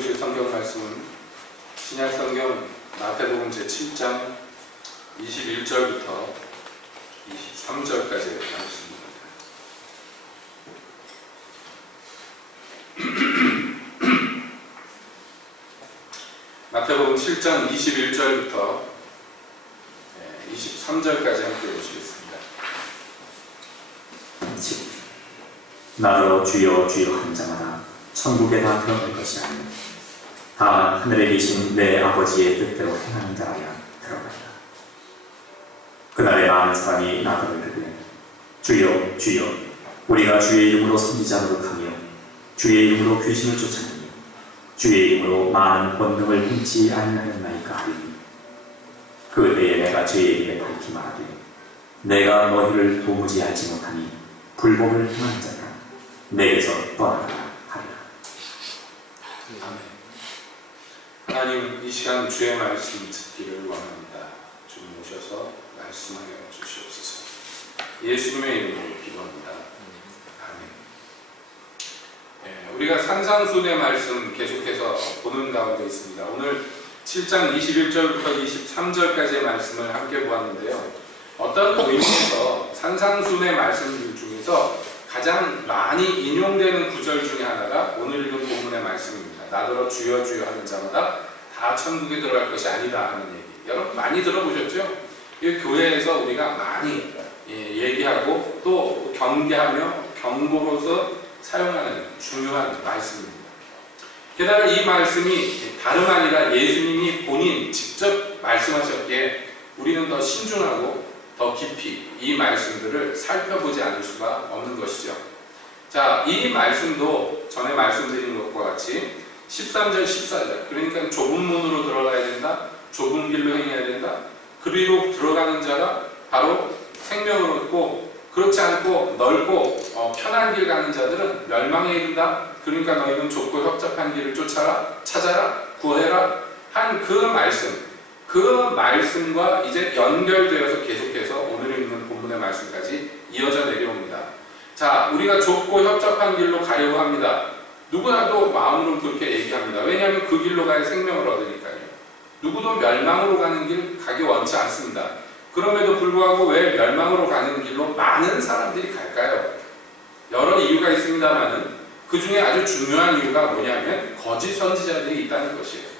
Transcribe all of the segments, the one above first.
보실 성경 말씀은 신약 성경 마태복음 제7장 21절부터 23절까지의 말씀입니다. 마태복음 7장 21절부터 23절까지 함께 보시겠습니다. 나더러 주여 주여 한 자마다 천국에 다 들어갈 것이 아니요 다만 하늘에 계신 내 아버지의 뜻대로 행하는 자라야 들어간다. 그날에 많은 사람이 나더러 이르되 주여 주여 우리가 주의 이름으로 선지자 노릇하며 주의 이름으로 귀신을 쫓아내며 주의 이름으로 많은 권능을 행치 아니하였나이까 하리니 그때에 내가 저희에게 밝히 말하되 내가 너희를 도무지 알지 못하니 불법을 행하는 자라 내게서 떠나가라 하리라. 아멘. 하나님, 이 시간 주의 말씀 듣기를 원합니다. 주님 오셔서 말씀하여 주시옵소서. 예수님의 이름으로 기도합니다. 아멘. 우리가 산상순의 말씀 계속해서 보는 가운데 있습니다. 오늘 7장 21절부터 23절까지의 말씀을 함께 보았는데요. 어떤 의미에서 산상순의 말씀들 중에서 가장 많이 인용되는 구절 중에 하나가 오늘 읽은 본문의 말씀입니다. 나더러 주여 주여 하는 자마다 다 천국에 들어갈 것이 아니다 하는 얘기. 여러분 많이 들어보셨죠? 이 교회에서 우리가 많이 얘기하고 또 경계하며 경고로서 사용하는 중요한 말씀입니다. 게다가 이 말씀이 다름 아니라 예수님이 본인 직접 말씀하셨기에 우리는 더 신중하고 더 깊이 이 말씀들을 살펴보지 않을 수가 없는 것이죠. 자, 이 말씀도 전에 말씀드린 것과 같이 13절, 14절, 그러니까 좁은 문으로 들어가야 된다, 좁은 길로 행해야 된다, 그리로 들어가는 자가 바로 생명을 얻고, 그렇지 않고 넓고 편한 길 가는 자들은 멸망에 이른다. 그러니까 너희는 좁고 협착한 길을 찾아라, 구해라 한 그 말씀, 그 말씀과 이제 연결되어서 계속해서 오늘 읽는 본문의 말씀까지 이어져 내려옵니다. 자, 우리가 좁고 협착한 길로 가려고 합니다. 누구나도 마음으로 그렇게 얘기합니다. 왜냐하면 그 길로 가야 생명을 얻으니까요. 누구도 멸망으로 가는 길 가기 원치 않습니다. 그럼에도 불구하고 왜 멸망으로 가는 길로 많은 사람들이 갈까요? 여러 이유가 있습니다만은 그 중에 아주 중요한 이유가 뭐냐면 거짓 선지자들이 있다는 것이에요.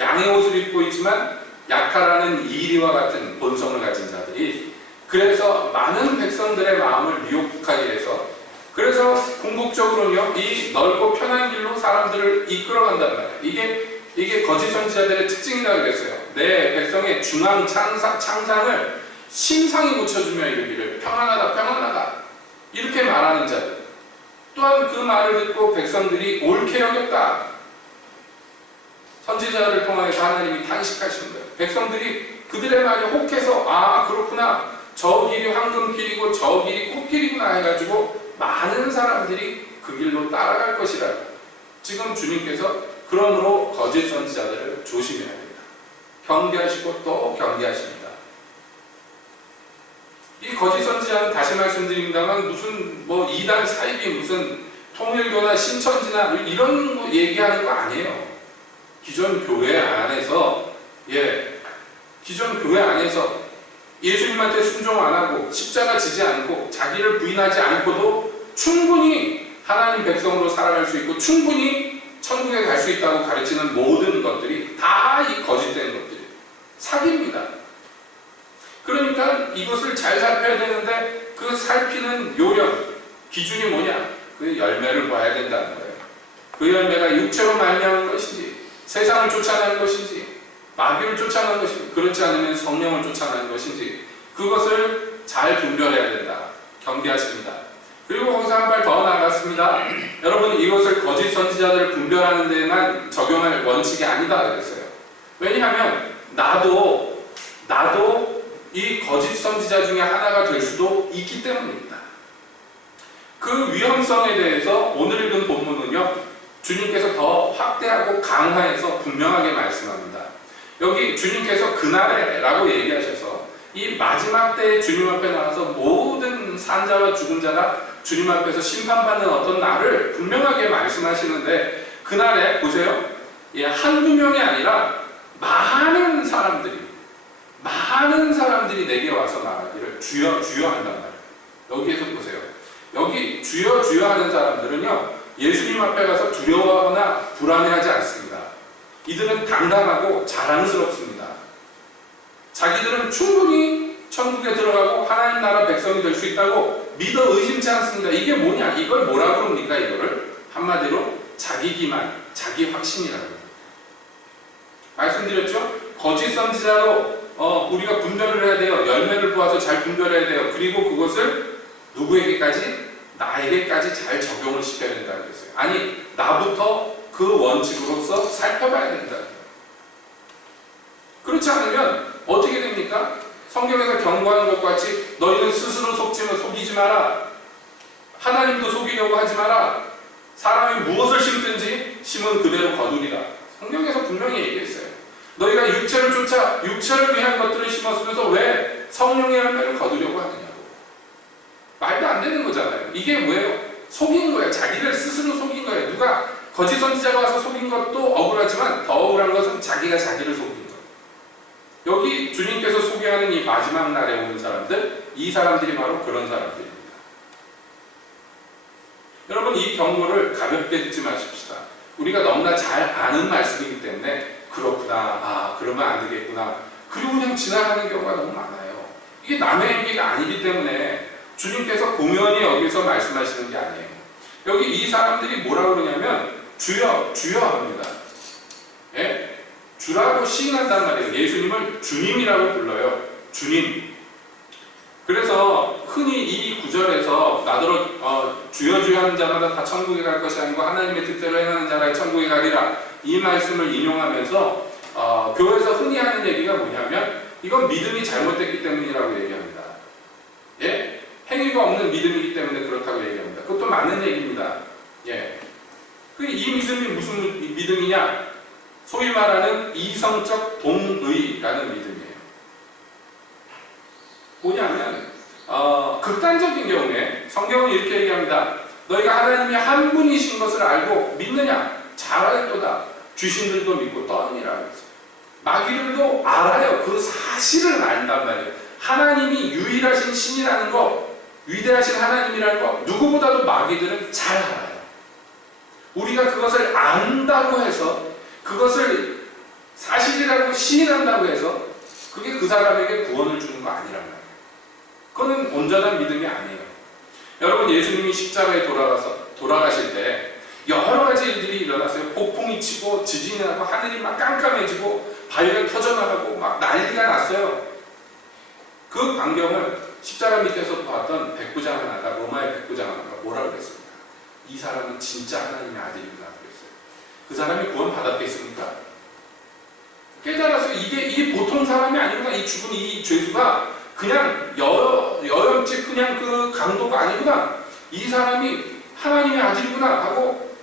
양의 옷을 입고 있지만 약탈하는 이리와 같은 본성을 가진 자들이 그래서 많은 백성들의 마음을 미혹하게 해서 그래서 궁극적으로는요 이 넓고 편한 길로 사람들을 이끌어간단 말이에요. 이게 거짓 선지자들의 특징이라고 그랬어요. 내 백성의 중앙 창상을 심상히 고쳐주며 이르기를 평안하다 평안하다 이렇게 말하는 자들, 또한 그 말을 듣고 백성들이 옳게 여겼다. 선지자를 통해서 하나님이 탄식하시는 거예요. 백성들이 그들의 말에 혹해서 아 그렇구나, 저 길이 황금길이고 저 길이 꽃길이구나 해가지고 많은 사람들이 그 길로 따라갈 것이라. 지금 주님께서 그러므로 거짓 선지자들을 조심해야 됩니다. 경계하시고 또 경계하십니다. 이 거짓 선지자는 다시 말씀드립니다만 무슨 뭐 이단 사입이 무슨 통일교나 신천지나 이런 거 얘기하는 거 아니에요. 기존 교회 안에서 기존 교회 안에서 예수님한테 순종 안 하고 십자가 지지 않고 자기를 부인하지 않고도 충분히 하나님 백성으로 살아갈 수 있고 충분히 천국에 갈 수 있다고 가르치는 모든 것들이 다 이 거짓된 것들이에요. 사기입니다. 그러니까 이것을 잘 살펴야 되는데 그 살피는 요령, 기준이 뭐냐? 그 열매를 봐야 된다는 거예요. 그 열매가 육체로 말미암은 것인지 세상을 쫓아내는 것인지 마귀를 쫓아내는 것인지 그렇지 않으면 성령을 쫓아내는 것인지 그것을 잘 분별해야 된다. 경계하십니다. 그리고 거기서 한 발 더 나아갔습니다. 여러분 이것을 거짓 선지자들을 분별하는 데에만 적용할 원칙이 아니다 그랬어요. 왜냐하면 나도 이 거짓 선지자 중에 하나가 될 수도 있기 때문입니다. 그 위험성에 대해서 오늘 읽은 본문은요 주님께서 더 확대하고 강화해서 분명하게 말씀합니다. 여기 주님께서 그날에 라고 얘기하셔서 이 마지막 때에 주님 앞에 나와서 모든 산자와 죽은 자가 주님 앞에서 심판받는 어떤 날을 분명하게 말씀하시는데 그날에 보세요. 예, 한두 명이 아니라 많은 사람들이 내게 와서 말하기를 주여 주여 한단 말이에요. 여기에서 보세요. 여기 주여 주여 하는 사람들은요, 예수님 앞에 가서 두려워하거나 불안해하지 않습니다. 이들은 당당하고 자랑스럽습니다. 자기들은 충분히 천국에 들어가고 하나님 나라 백성이 될 수 있다고 믿어 의심치 않습니다. 이게 뭐냐? 이걸 뭐라고 그럽니까? 이거를 한마디로 자기 기만, 자기 확신이라고 합니다. 말씀드렸죠? 거짓 선지자로 우리가 분별을 해야 돼요. 열매를 보아서 잘 분별해야 돼요. 그리고 그것을 누구에게까지? 나에게까지 잘 적용을 시켜야 된다고 했어요. 아니, 나부터 그 원칙으로서 살펴봐야 된다. 그렇지 않으면 어떻게 됩니까? 성경에서 경고하는 것과 같이 너희는 스스로 속이지 마라. 하나님도 속이려고 하지 마라. 사람이 무엇을 심든지 심은 그대로 거두리라. 성경에서 분명히 얘기했어요. 너희가 육체를 쫓아 육체를 위한 것들을 심었으면서 왜 성령의 열매를 거두려고 하느냐고. 말도 안 되는 거잖아요. 이게 뭐예요? 속인 거예요. 자기를 스스로 속인 거예요. 누가 거짓 선지자가 와서 속인 것도 억울하지만 더 억울한 것은 자기가 자기를 속인 거예요. 여기 주님께서 소개하는 이 마지막 날에 오는 사람들, 이 사람들이 바로 그런 사람들입니다. 여러분, 이 경고를 가볍게 듣지 마십시다. 우리가 너무나 잘 아는 말씀이기 때문에 그렇구나, 그러면 안 되겠구나, 그리고 그냥 지나가는 경우가 너무 많아요. 이게 남의 얘기가 아니기 때문에 주님께서 공연히 여기서 말씀하시는 게 아니에요. 여기 이 사람들이 뭐라고 그러냐면 주여 주여 합니다. 예? 주라고 시인한단 말이에요. 예수님을 주님이라고 불러요. 주님. 그래서 흔히 이 구절에서 나더러 주여 주여 하는 자마다 다 천국에 갈 것이 아니고 하나님의 뜻대로 행하는 자라 천국에 가리라, 이 말씀을 인용하면서 교회에서 흔히 하는 얘기가 뭐냐면 이건 믿음이 잘못됐기 때문이라고 얘기합니다. 예? 행위가 없는 믿음이기 때문에 그렇다고 얘기합니다. 그것도 맞는 얘기입니다. 예. 이 믿음이 무슨 믿음이냐? 소위 말하는 이성적 동의라는 믿음이에요. 뭐냐면 극단적인 경우에 성경은 이렇게 얘기합니다. 너희가 하나님이 한 분이신 것을 알고 믿느냐? 잘하였도다. 귀신들도 믿고 떠느니라. 마귀들도 알아요. 그 사실을 안단 말이에요. 하나님이 유일하신 신이라는 거, 위대하신 하나님이라는 거 누구보다도 마귀들은 잘 알아요. 우리가 그것을 안다고 해서, 그것을 사실이라고 시인한다고 해서 그게 그 사람에게 구원을 주는 거 아니란 말이에요. 그거는 온전한 믿음이 아니에요. 여러분, 예수님이 십자가에 돌아가실 때 여러 가지 일들이 일어났어요. 폭풍이 치고 지진이 나고 하늘이 막 깜깜해지고 바위가 터져나가고 막 난리가 났어요. 그 광경을 십자가 밑에서 봤던 백부장 하나가, 로마의 백부장 하나가 뭐라고 그랬습니까? 이 사람은 진짜 하나님의 아들이구나 그랬어요. 그 사람이 구원 받았겠습니까? 깨달아서 이게 보통 사람이 아니구나. 이 죽은 이 죄수가 그냥 여염집 그냥 그 강도가 아니구나. 이 사람이 하나님의 아들이구나 하고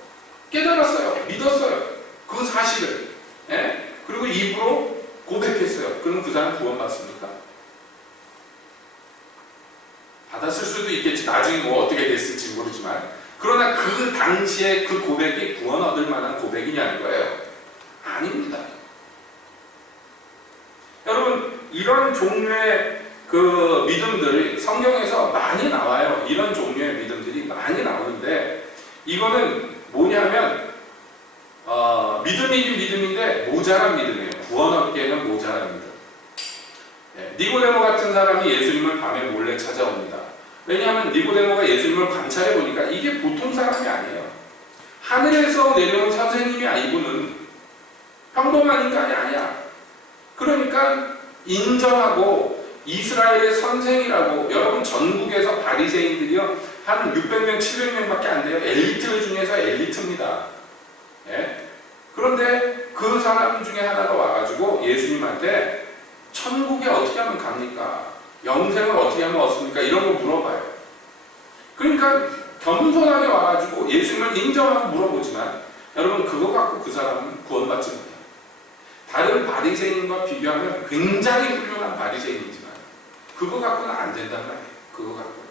깨달았어요. 믿었어요. 그 사실을. 예? 그리고 입으로 고백했어요. 그럼 그 사람 구원받습니까? 받았을 수도 있겠지. 나중에 뭐 어떻게 됐을지 모르지만. 그러나 그 당시에 그 고백이 구원 얻을 만한 고백이냐는 거예요. 아닙니다. 여러분, 이런 종류의 그 믿음들이 성경에서 많이 나와요. 이런 종류의 믿음들이 많이 나오는데 이거는 뭐냐면 믿음이긴 믿음인데 모자란 믿음이에요. 구원 얻기에는 모자란 믿음. 니고데모 같은 사람이 예수님을 밤에 몰래 찾아옵니다. 왜냐하면 니고데모가 예수님을 관찰해 보니까 이게 보통 사람이 아니에요. 하늘에서 내려온 선생님이 아니고는 평범한 인간이 아니야. 그러니까 인정하고 이스라엘의 선생이라고. 여러분, 전국에서 바리새인들이요 한 600명, 700명밖에 안 돼요. 엘리트 중에서 엘리트입니다. 예? 그런데 그 사람 중에 하나가 와가지고 예수님한테 천국에 어떻게 하면 갑니까? 영생을 어떻게 하면 얻습니까? 이런 거 물어봐요. 그러니까 겸손하게 와가지고 예수님을 인정하고 물어보지만 여러분, 그거 갖고 그 사람은 구원받지 못해요. 다른 바리새인과 비교하면 굉장히 훌륭한 바리새인이지만 그거 갖고는 안 된단 말이에요. 그거 갖고는.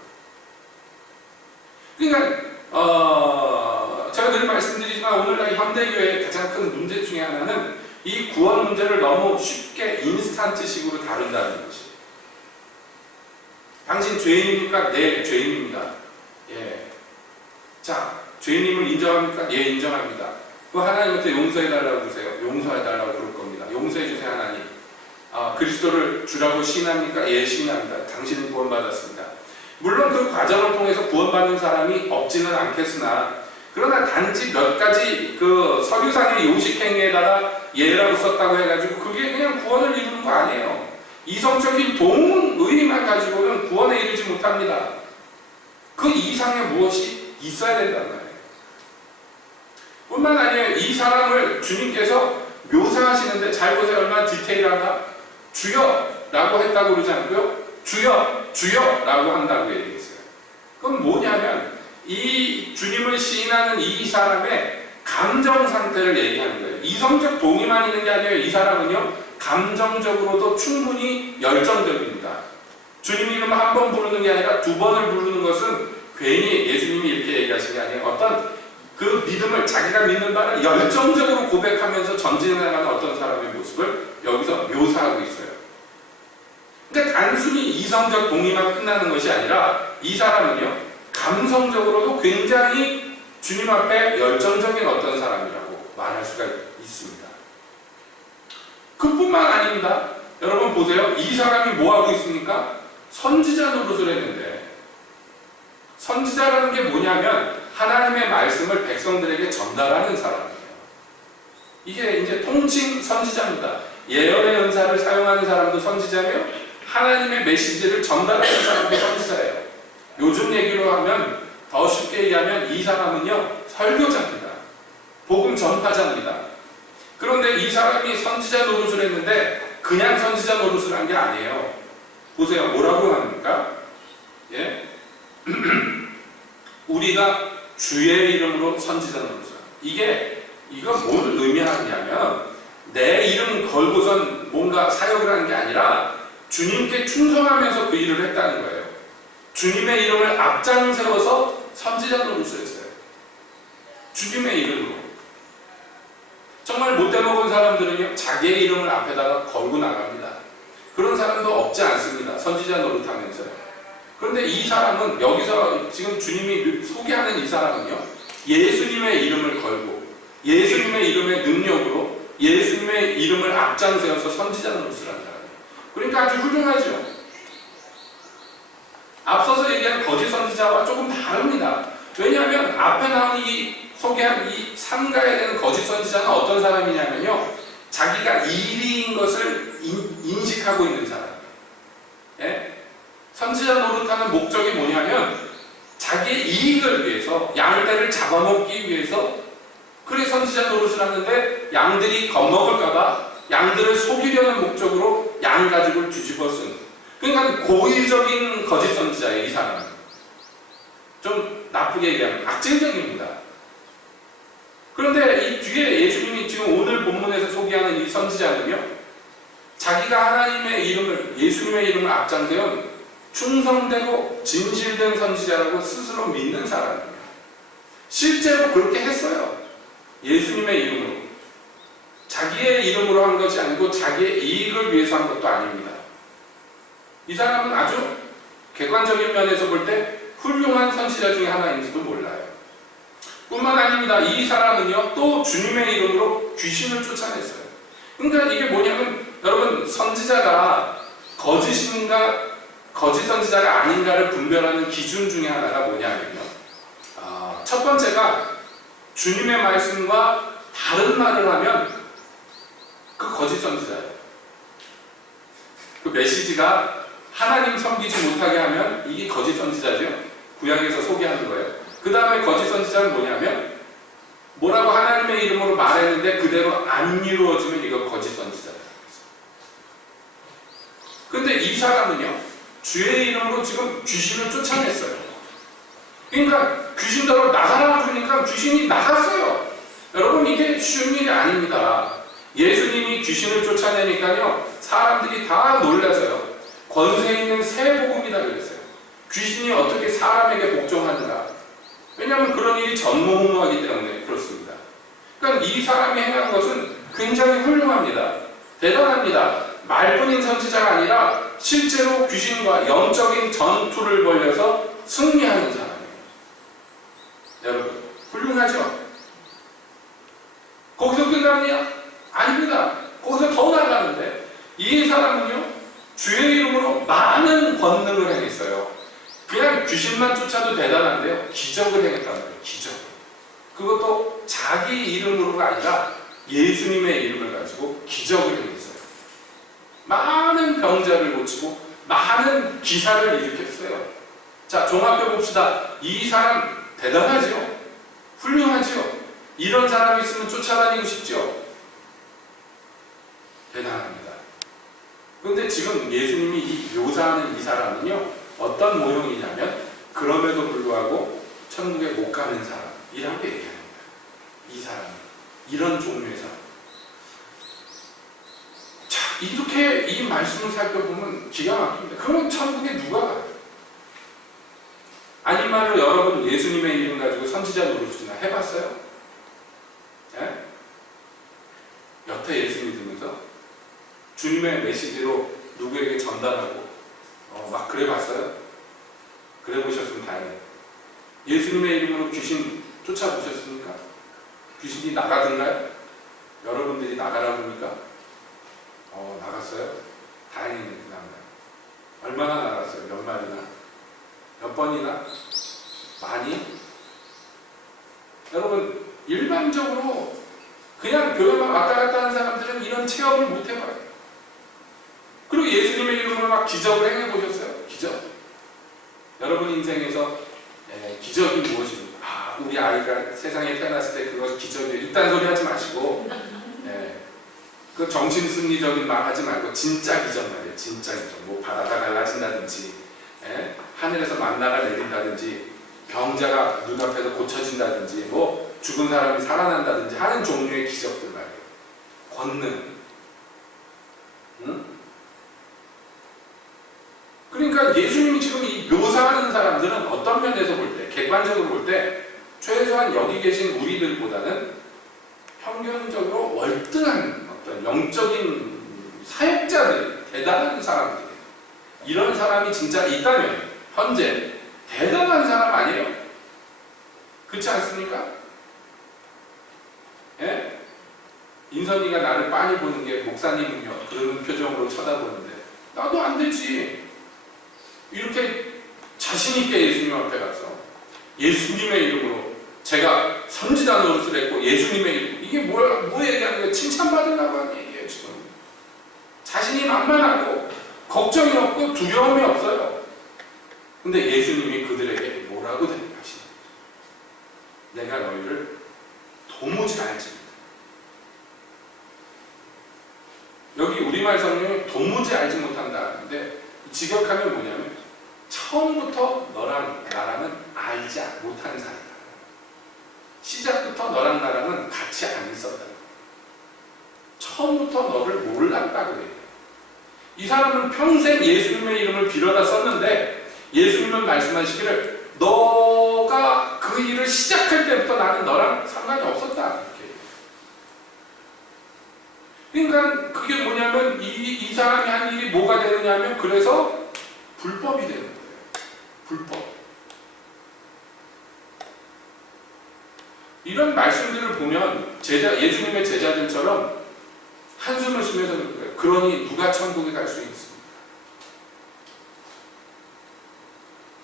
그러니까 제가 늘 말씀드리지만 그러나 오늘날 현대교회의 가장 큰 문제 중에 하나는 이 구원 문제를 너무 쉽게 인스턴트식으로 다룬다는 것이. 당신 죄인입니까? 네, 죄인입니다. 예. 자, 죄인임을 인정합니까? 예, 인정합니다. 그 하나님한테 용서해달라고 그러세요. 용서해달라고 그럴 겁니다. 용서해주세요, 하나님. 그리스도를 주라고 시인합니까? 예, 시인합니다. 당신은 구원받았습니다. 물론 그 과정을 통해서 구원받는 사람이 없지는 않겠으나, 그러나 단지 몇 가지 그 서류상의 요식행위에다가 예라고 썼다고 해가지고 그게 그냥 구원을 이루는 거 아니에요. 이성적인 동의만 가지고는 구원에 이르지 못합니다. 그 이상의 무엇이 있어야 된단 말이에요. 뿐만 아니라 이 사람을 주님께서 묘사하시는데 잘 보세요. 얼마나 디테일한가? 주여라고 했다고 그러지 않고요. 주여라고 한다고 얘기했어요. 그건 뭐냐면 이 주님을 시인하는 이 사람의 감정 상태를 얘기하는 거예요. 이성적 동의만 있는 게 아니에요. 이 사람은요, 감정적으로도 충분히 열정적입니다. 주님 이름을 한 번 부르는 게 아니라 두 번을 부르는 것은 괜히 예수님이 이렇게 얘기하신 게 아니에요. 어떤 그 믿음을, 자기가 믿는 바를 열정적으로 고백하면서 전진해나가는 어떤 사람의 모습을 여기서 묘사하고 있어요. 그러니까 단순히 이성적 동의만 끝나는 것이 아니라 이 사람은요, 감성적으로도 굉장히 주님 앞에 열정적인 어떤 사람이라고 말할 수가 있습니다. 그뿐만 아닙니다. 여러분 보세요. 이 사람이 뭐하고 있습니까? 선지자 노릇을 했는데, 선지자라는 게 뭐냐면 하나님의 말씀을 백성들에게 전달하는 사람이에요. 이게 이제 통칭 선지자입니다. 예언의 은사를 사용하는 사람도 선지자며 하나님의 메시지를 전달하는 사람도 선지자예요. 요즘 얘기로 하면, 더 쉽게 얘기하면 이 사람은요, 설교자입니다. 복음 전파자입니다. 그런데 이 사람이 선지자 노릇을 했는데 그냥 선지자 노릇을 한 게 아니에요. 보세요. 뭐라고 합니까? 예? 우리가 주의 이름으로 선지자 노릇을. 이거 뭘 의미하냐면 내 이름 걸고선 뭔가 사역을 하는 게 아니라 주님께 충성하면서 그 일을 했다는 거예요. 주님의 이름을 앞장 세워서 선지자 노릇을 했어요. 주님의 이름으로. 정말 못돼먹은 사람들은요, 자기의 이름을 앞에다가 걸고 나갑니다. 그런 사람도 없지 않습니다. 선지자 노릇하면서요. 그런데 이 사람은, 여기서 지금 주님이 소개하는 이 사람은요, 예수님의 이름을 걸고 예수님의 이름의 능력으로 예수님의 이름을 앞장 세워서 선지자 노릇을 한 사람이에요. 그러니까 아주 훌륭하죠. 앞서서 얘기한 거짓 선지자와 조금 다릅니다. 왜냐하면 앞에 나온 소개한 이 삼가에 대한 거짓 선지자는 어떤 사람이냐면요, 자기가 이리인 것을 인식하고 있는 사람이에요. 예? 선지자 노릇하는 목적이 뭐냐면 자기의 이익을 위해서, 양떼를 잡아먹기 위해서, 그래 선지자 노릇을 하는데 양들이 겁먹을까봐 양들을 속이려는 목적으로 양 가죽을 뒤집어 쓴, 그러니까 고의적인 거짓 선지자예요. 이 사람은 좀 나쁘게 얘기하면 악질적입니다. 그런데 이 뒤에 예수님이 지금 오늘 본문에서 소개하는 이 선지자는요, 자기가 하나님의 이름을, 예수님의 이름을 앞장세운 충성되고 진실된 선지자라고 스스로 믿는 사람이에요. 실제로 그렇게 했어요. 예수님의 이름으로. 자기의 이름으로 한 것이 아니고 자기의 이익을 위해서 한 것도 아닙니다. 이 사람은 아주 객관적인 면에서 볼 때 훌륭한 선지자 중에 하나인지도 몰라요. 뿐만 아닙니다. 이 사람은요, 또 주님의 이름으로 귀신을 쫓아냈어요. 그러니까 이게 뭐냐면, 여러분, 선지자가 거짓인가 거짓 선지자가 아닌가를 분별하는 기준 중에 하나가 뭐냐면요, 첫 번째가 주님의 말씀과 다른 말을 하면 그 거짓 선지자예요. 그 메시지가 하나님 섬기지 못하게 하면 이게 거짓 선지자죠. 구약에서 소개하는 거예요. 그 다음에 거짓 선지자는 뭐냐면, 뭐라고 하나님의 이름으로 말했는데 그대로 안 이루어지면 이거 거짓 선지자예요. 근데 이 사람은요, 주의 이름으로 지금 귀신을 쫓아냈어요. 그러니까 귀신들로 나가라 그러니까 귀신이 나갔어요. 여러분, 이게 쉬운 일이 아닙니다. 예수님이 귀신을 쫓아내니까요, 사람들이 다 놀라서요, 권세 있는 새 복음이다 그랬어요. 귀신이 어떻게 사람에게 복종하는가? 왜냐하면 그런 일이 전무후무하기 때문에 그렇습니다. 그러니까 이 사람이 행한 것은 굉장히 훌륭합니다. 대단합니다. 말뿐인 선지자가 아니라 실제로 귀신과 영적인 전투를 벌여서 승리하는 사람이에요. 여러분, 훌륭하죠? 거기서 끝납니까? 아닙니다. 거기서 더 나가는데 이 사람은요, 주의 이름으로 많은 권능을 행했어요. 그냥 귀신만 쫓아도 대단한데요, 기적을 행했다는 거예요. 기적. 그것도 자기 이름으로가 아니라 예수님의 이름을 가지고 기적을 행했어요. 많은 병자를 고치고 많은 기사를 일으켰어요. 자, 종합해 봅시다. 이 사람 대단하죠? 훌륭하죠? 이런 사람이 있으면 쫓아다니고 싶죠? 대단합니다. 그런데 지금 예수님이 묘사하는 이 사람은요, 어떤 모형이냐면 그럼에도 불구하고 천국에 못 가는 사람이라고 얘기합니다. 이 사람, 이런 종류의 사람. 자, 이렇게 이 말씀을 살펴보면 기가 막힙니다. 그러면 천국에 누가 가요? 아니말로 여러분 예수님의 이름 가지고 선지자 노릇이나 해봤어요? 예? 여태 예수 믿으면서 주님의 메시지로 누구에게 전달하고 막 그래 봤어요? 그래 보셨으면 다행이에요. 예수님의 이름으로 귀신 쫓아보셨습니까? 귀신이 나가던가요? 여러분들이 나가라고 하니까 나갔어요? 다행입니다. 얼마나 나갔어요? 몇 마리나? 몇 번이나? 많이? 여러분, 일반적으로 그냥 교회만 왔다 갔다 하는 사람들은 이런 체험을 못 해봐요. 그리고 예수님의 이름으로 막 기적을 행해보셨어요? 기적? 여러분 인생에서 기적이 무엇입니까? 우리 아이가 세상에 태어났을 때 그것이 기적이에요. 이딴 소리 하지 마시고 그 정신승리적인 말 하지 말고 진짜 기적 말이에요. 진짜 기적. 뭐 바다가 갈라진다든지 하늘에서 만나가 내린다든지 병자가 눈앞에서 고쳐진다든지 뭐 죽은 사람이 살아난다든지 하는 종류의 기적들 말이에요. 권능. 응? 그러니까 예수님이 지금 이 묘사하는 사람들은 어떤 면에서 볼 때, 객관적으로 볼 때 최소한 여기 계신 우리들보다는 평균적으로 월등한 어떤 영적인 사역자들, 대단한 사람들이에요. 이런 사람이 진짜 있다면 현재 대단한 사람 아니에요? 그렇지 않습니까? 예? 인선이가 나를 빤히 보는 게 목사님은요 그러는 표정으로 쳐다보는데 나도 안 되지. 이렇게 자신있게 예수님 앞에 가서 예수님의 이름으로 제가 선지자 노릇을 했고 예수님의 이름, 이게 뭐 얘기하는 거예요? 칭찬받으려고 하는 얘기예요. 지금 자신이 만만하고 걱정이 없고 두려움이 없어요. 근데 예수님이 그들에게 뭐라고 대답하시냐? 내가 너희를 도무지 알지 못한다. 여기 우리말 성경에 도무지 알지 못한다 하는데 직역하면 뭐냐면 처음부터 너랑 나랑은 알지 못한 사이다. 시작부터 너랑 나랑은 같이 안 있었다. 처음부터 너를 몰랐다고 해요. 이 사람은 평생 예수님의 이름을 빌어다 썼는데 예수님은 말씀하시기를 너가 그 일을 시작할 때부터 나는 너랑 상관이 없었다. 이렇게. 그러니까 그게 뭐냐면 이 사람이 한 일이 뭐가 되느냐면 그래서 불법이 되는 거예요. 불법. 이런 말씀들을 보면 예수님의 제자들처럼 한숨을 쉬면서 그래요. 그러니 누가 천국에 갈 수 있습니까?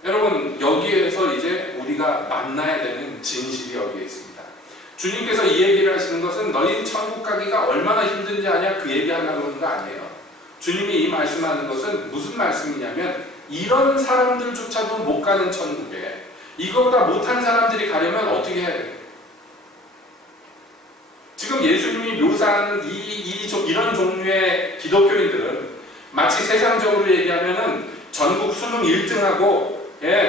여러분 여기에서 이제 우리가 만나야 되는 진실이 여기에 있습니다. 주님께서 이 얘기를 하시는 것은 너희 천국 가기가 얼마나 힘든지 아냐 그 얘기하려고 하는 거 아니에요. 주님이 이 말씀하는 것은 무슨 말씀이냐면 이런 사람들조차도 못 가는 천국에 이거보다 못한 사람들이 가려면 어떻게 해야 돼요? 지금 예수님이 묘사하는 이런 종류의 기독교인들은 마치 세상적으로 얘기하면은 전국 수능 1등하고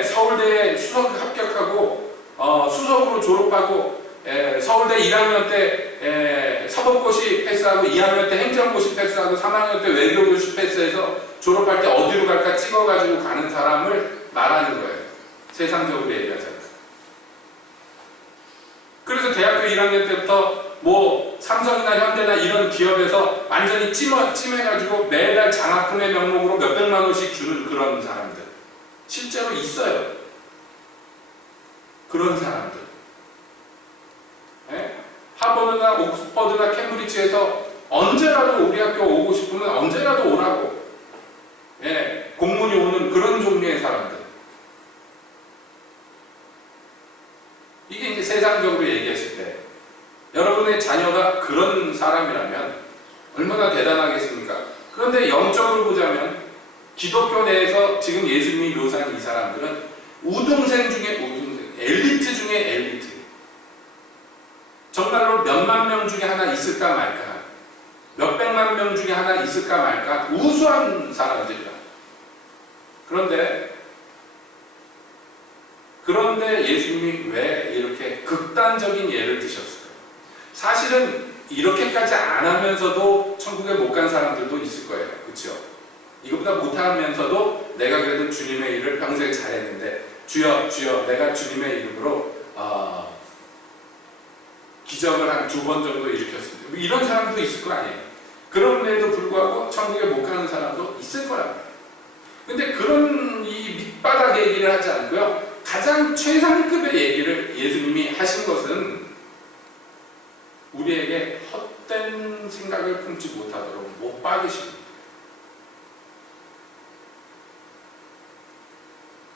서울대에 수석 합격하고 수석으로 졸업하고 서울대 1학년 때 사법고시 패스하고 2학년 때 행정고시 패스하고 3학년 때 외교고시 패스해서 졸업할 때 어디로 갈까 찍어가지고 가는 사람을 말하는 거예요. 세상적으로 얘기하잖아요. 그래서 대학교 1학년 때부터 뭐 삼성이나 현대나 이런 기업에서 완전히 찜해가지고 매달 장학금의 명목으로 몇백만 원씩 주는 그런 사람들 실제로 있어요. 그런 사람들. 예? 하버드나 옥스퍼드나 캠브리지에서 언제라도 우리 학교 오고 싶으면 언제라도 오라고. 예, 공문이 오는 그런 종류의 사람들. 이게 이제 세상적으로 얘기했을 때 여러분의 자녀가 그런 사람이라면 얼마나 대단하겠습니까? 그런데 영적으로 보자면 기독교 내에서 지금 예수님이 묘사한 이 사람들은 우등생 중에 우등생, 엘리트 중에 엘리트. 정말로 몇만 명 중에 하나 있을까 말까, 몇백만 명 중에 하나 있을까 말까 우수한 사람들이다. 그런데 예수님이 왜 이렇게 극단적인 예를 드셨을까요? 사실은 이렇게까지 안 하면서도 천국에 못 간 사람들도 있을 거예요. 그렇죠? 이것보다 못하면서도 내가 그래도 주님의 일을 평생 잘했는데 주여 주여 내가 주님의 이름으로 기적을 한 2번 정도 일으켰습니다. 이런 사람도 있을 거 아니에요. 그럼에도 불구하고 천국에 못 가는 사람도 있을 거라고. 근데 그런 이 밑바닥 얘기를 하지 않고요. 가장 최상급의 얘기를 예수님이 하신 것은 우리에게 헛된 생각을 품지 못하도록 못 박이십니다.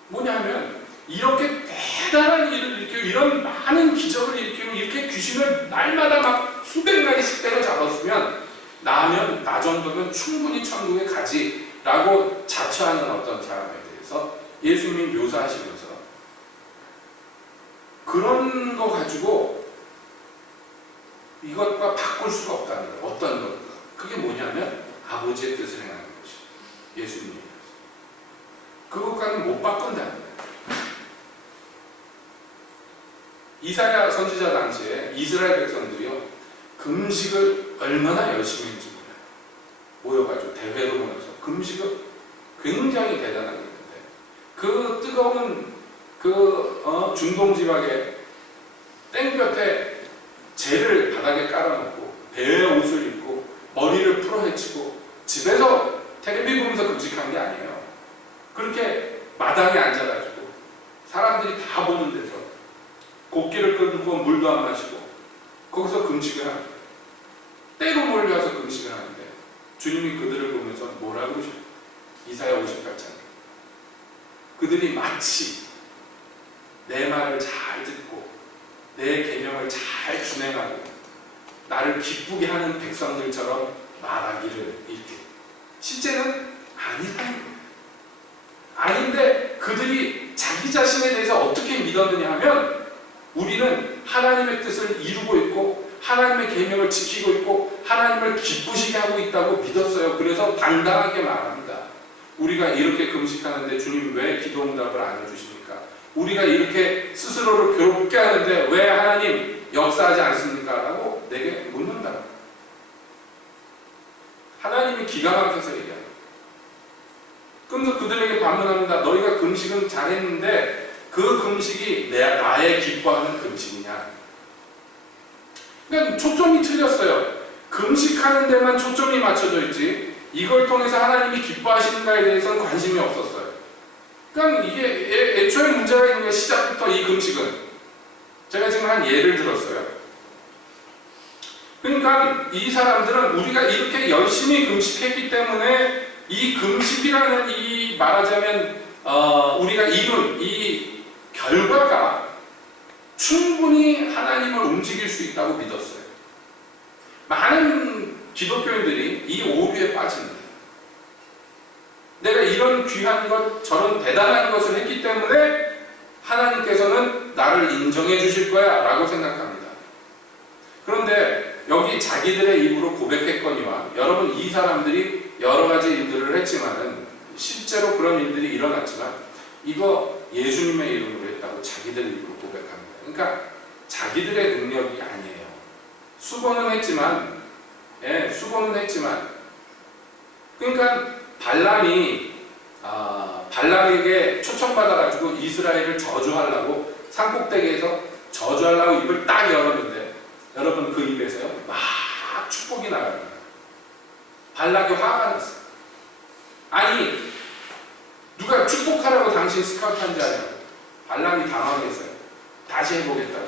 뭐냐면 이렇게 대단한 일을 일으키고 이런 많은 기적을 일으키고 이렇게 귀신을 날마다 막 수백 마리씩 때려잡았으면 나면 나 정도면 충분히 천국에 가지라고 자처하는 어떤 사람에 대해서 예수님이 묘사하시면서 그런 거 가지고 이것과 바꿀 수가 없다는 거예요. 어떤 것? 그게 뭐냐면 아버지의 뜻을 행하는 것이 예수님이 그것과는 못 바꾼다는 거예요. 이사야 선지자 당시에 이스라엘 백성들이요 금식을 얼마나 열심히 했는지 몰라요. 모여가지고 대회로 모여서 금식을 굉장히 대단하게 했는데 그 뜨거운 중동 지방에 땡볕에 재를 바닥에 깔아놓고 배에 옷을 입고 머리를 풀어헤치고 집에서 텔레비 보면서 금식한 게 아니에요. 그렇게 마당에 앉아가지고 사람들이 다 보는 데서 곡기를 끊고 물도 안 마시고 거기서 금식을 합니다. 때로 몰려와서 금식을 하는데 주님이 그들을 보면서 뭐라고 그러셔요? 이사야 58장 그들이 마치 내 말을 잘 듣고 내 계명을 잘 준행하고 나를 기쁘게 하는 백성들처럼 말하기를 이렇게 실제는 아닌데 그들이 자기 자신에 대해서 어떻게 믿었느냐 하면 우리는 하나님의 뜻을 이루고 있고 하나님의 계명을 지키고 있고 하나님을 기쁘시게 하고 있다고 믿었어요. 그래서 당당하게 말합니다. 우리가 이렇게 금식하는데 주님 왜 기도 응답을 안 해주십니까? 우리가 이렇게 스스로를 괴롭게 하는데 왜 하나님 역사하지 않습니까? 라고 내게 묻는다. 하나님이 기가 막혀서 얘기합니다. 그러면서 그들에게 반문합니다. 너희가 금식은 잘했는데 그 금식이 나의 기뻐하는 금식이냐? 그러니까 초점이 틀렸어요. 금식하는 데만 초점이 맞춰져 있지 이걸 통해서 하나님이 기뻐하시는가에 대해서는 관심이 없었어요. 그러니까 이게 애초에 문제가 있는 거예요. 시작부터 이 금식은 제가 지금 한 예를 들었어요. 그러니까 이 사람들은 우리가 이렇게 열심히 금식했기 때문에 이 금식이라는 이 말하자면 우리가 이룬 이 결과가 충분히 하나님을 움직일 수 있다고 믿었어요. 많은 기독교인들이 이 오류에 빠집니다. 내가 이런 귀한 것, 저런 대단한 것을 했기 때문에 하나님께서는 나를 인정해 주실 거야 라고 생각합니다. 그런데 여기 자기들의 입으로 고백했거니와 여러분 이 사람들이 여러 가지 일들을 했지만은 실제로 그런 일들이 일어났지만 이거 예수님의 이름으로 했다고 자기들 입으로 고백합니다. 그러니까 자기들의 능력이 아니에요. 수고는 했지만 그러니까 발람에게 초청받아가지고 이스라엘을 저주하려고 산꼭대기에서 저주하려고 입을 딱 열었는데 여러분 그 입에서요 막 축복이 나갑니다. 발락이 화가 났어요. 아니 누가 축복하라고 당신 스카우트한 줄 아냐고. 발락이 당황했어요. 다시 해보겠다고.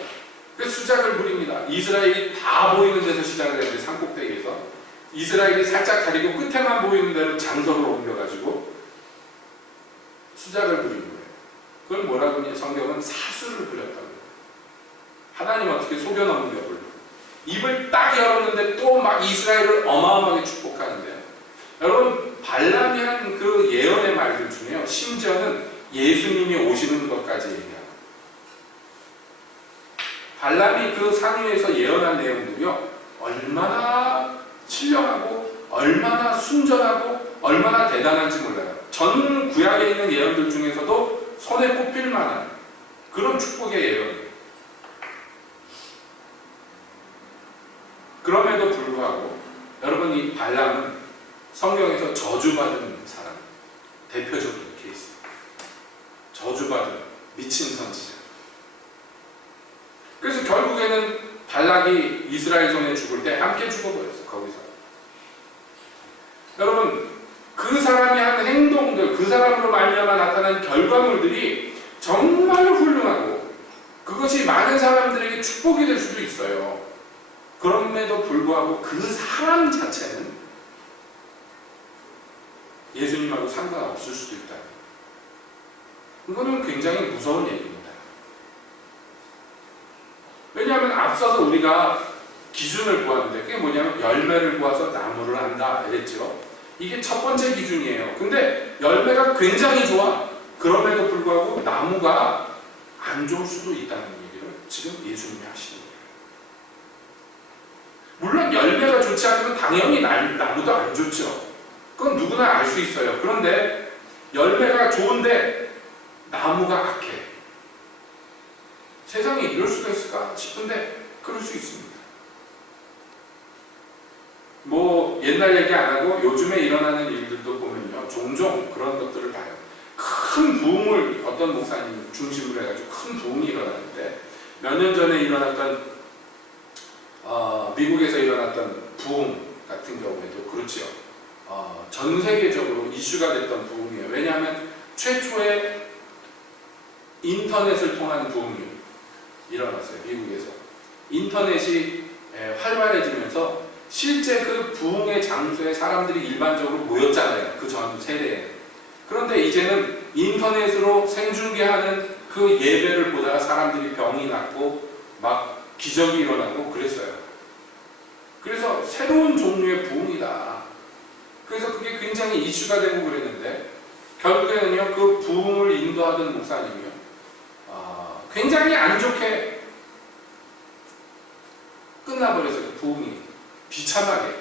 그래서 수작을 부립니다. 이스라엘이 다 보이는 데서 시작을 했는데 산꼭대기에서 이스라엘이 살짝 가리고 끝에만 보이는 데로 장소를 옮겨가지고 수작을 부린 거예요. 그걸 뭐라고 하냐? 성경은 사수를 부렸다고 해요. 하나님 어떻게 속여놓은 격을 입을 딱 열었는데 또 막 이스라엘을 어마어마하게 축복하는데요. 여러분 발람이 한 그 예언의 말들 중에요. 심지어는 예수님이 오시는 것까지 얘기합니다. 발람이 그 산 위에서 예언한 내용들이요. 얼마나 신령하고 얼마나 순전하고 얼마나 대단한지 몰라요. 전 구약에 있는 예언들 중에서도 손에 꼽힐 만한 그런 축복의 예언이에요. 그럼에도 불구하고 여러분 이 발람은 성경에서 저주받은 사람, 대표적인 케이스. 저주받은 미친 선지자. 그래서 결국에는 발락이 이스라엘 손에 죽을 때 함께 죽어버렸어요. 거기서. 여러분 그 사람이 한 행동들, 그 사람으로 말미암아 나타난 결과물들이 정말 훌륭하고 그것이 많은 사람들에게 축복이 될 수도 있어요. 그럼에도 불구하고 그 사람 자체는 예수님하고 상관없을 수도 있다. 이거는 굉장히 무서운 얘기입니다. 왜냐하면 앞서서 우리가 기준을 보았는데 그게 뭐냐면 열매를 보아서 나무를 한다 이랬죠. 이게 첫 번째 기준이에요. 근데 열매가 굉장히 좋아. 그럼에도 불구하고 나무가 안 좋을 수도 있다는 얘기를 지금 예수님이 하시는 거예요. 물론 열매가 좋지 않으면 당연히 나무도 안 좋죠. 그건 누구나 알 수 있어요. 그런데 열매가 좋은데 나무가 악해. 세상에 이럴 수가 있을까 싶은데 그럴 수 있습니다. 뭐 옛날 얘기 안 하고 요즘에 일어나는 일들도 보면요. 종종 그런 것들을 봐요. 큰 부흥을 어떤 목사님 중심으로 해가지고 큰 부흥이 일어나는데 몇 년 전에 일어났던 미국에서 일어났던 부흥 같은 경우에도 그렇죠. 전 세계적으로 이슈가 됐던 부흥이에요. 왜냐하면 최초의 인터넷을 통한 부흥이 일어났어요. 미국에서. 인터넷이 활발해지면서 실제 그 부흥의 장소에 사람들이 일반적으로 모였잖아요. 그 전 세대에. 그런데 이제는 인터넷으로 생중계하는 그 예배를 보다가 사람들이 병이 났고 막 기적이 일어나고 그랬어요. 그래서 새로운 종류의 부흥이다. 그래서 그게 굉장히 이슈가 되고 그랬는데 결국에는요 그 부흥을 인도하던 목사님이요 굉장히 안 좋게 끝나버렸어요. 그 부흥이 비참하게.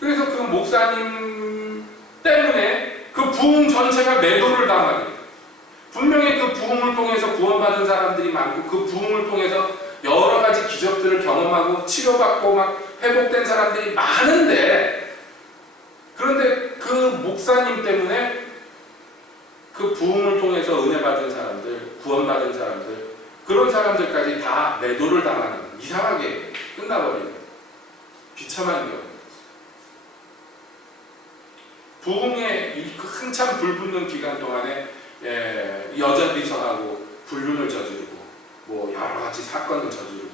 그래서 그 목사님 때문에 그 부흥 전체가 매도를 당하게 돼요. 분명히 그 부흥을 통해서 구원받은 사람들이 많고 그 부흥을 통해서 여러 가지 기적들을 경험하고 치료받고 막 회복된 사람들이 많은데 그런데 그 목사님 때문에 그 부흥을 통해서 은혜 받은 사람들, 구원받은 사람들 그런 사람들까지 다 매도를 당하는 이상하게 끝나버리는 비참한 경우. 부흥의 이 한참 불붙는 기간 동안에 여자 비서하고 불륜을 저지르고 뭐 여러 가지 사건을 저지르고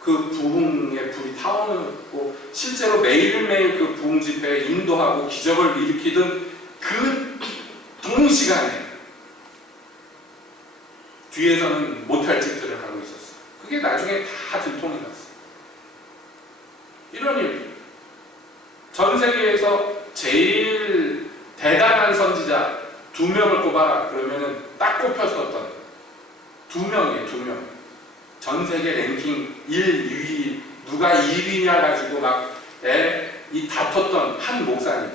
그 부흥의 불이 타오르고 실제로 매일매일 그 부흥 집회에 인도하고 기적을 일으키던 그 동시간에 뒤에서는 못할 짓들을 하고 있었어요. 그게 나중에 다 들통이 났어요. 이런 일. 전 세계에서 제일 대단한 선지자 2명을 꼽아라 그러면은 딱 꼽혔었던 2명이에요. 2명. 전 세계 랭킹 1, 2위 누가 1위냐 가지고 막 이 다퉜던 한 목사님.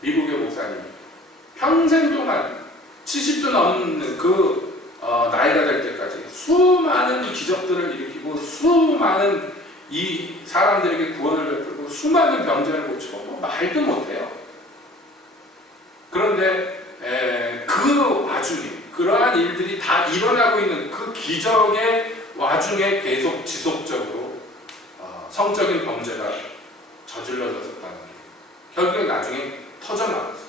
미국의 목사님. 평생 동안 70도 넘는 그 나이가 될 때까지 수많은 기적들을 일으키고 수많은 이 사람들에게 구원을 베풀고 수많은 병자를 고치고 뭐 말도 못해요. 그런데 그 와중에 그러한 일들이 다 일어나고 있는 그 기적의 와중에 계속 지속적으로 성적인 범죄가 저질러졌다는 게 결국에 나중에 터져나왔어요.